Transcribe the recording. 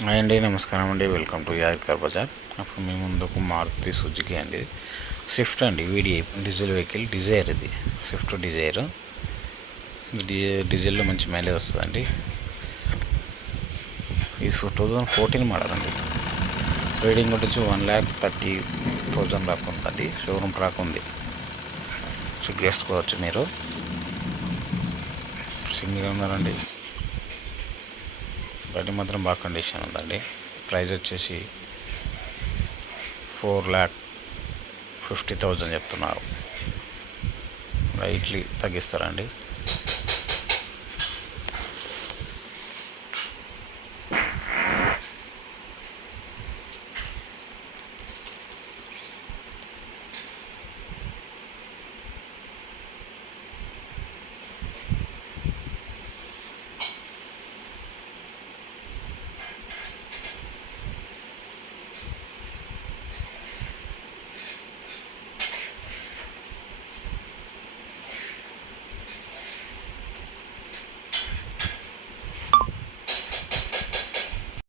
హాయ్ అండి, నమస్కారం అండి. Welcome to Yadagiri Bazaar. అప్పుడు మీ ముందుకు మారుతి సుజుకి అండి, స్విఫ్ట్ అండి, డీజిల్ వెహికల్, డిజైర్. ఇది స్విఫ్ట్ డిజైర్. డీజిల్లో మంచి మైలేజ్ వస్తుందండి. ఇది 2014 మోడల్ అండి. రీడింగ్ వచ్చి 1,30,000 దాకా ఉందండి. షోరూమ్ ట్రాక్ ఉంది, చెక్ చేసుకోవచ్చు మీరు. సింగిల్ ఉన్నారండి, బండి మాత్రం బాగా కండిషన్ ఉందండి. ప్రైస్ వచ్చేసి 4,50,000 చెప్తున్నారు. లైట్లీ తగ్గిస్తారండి.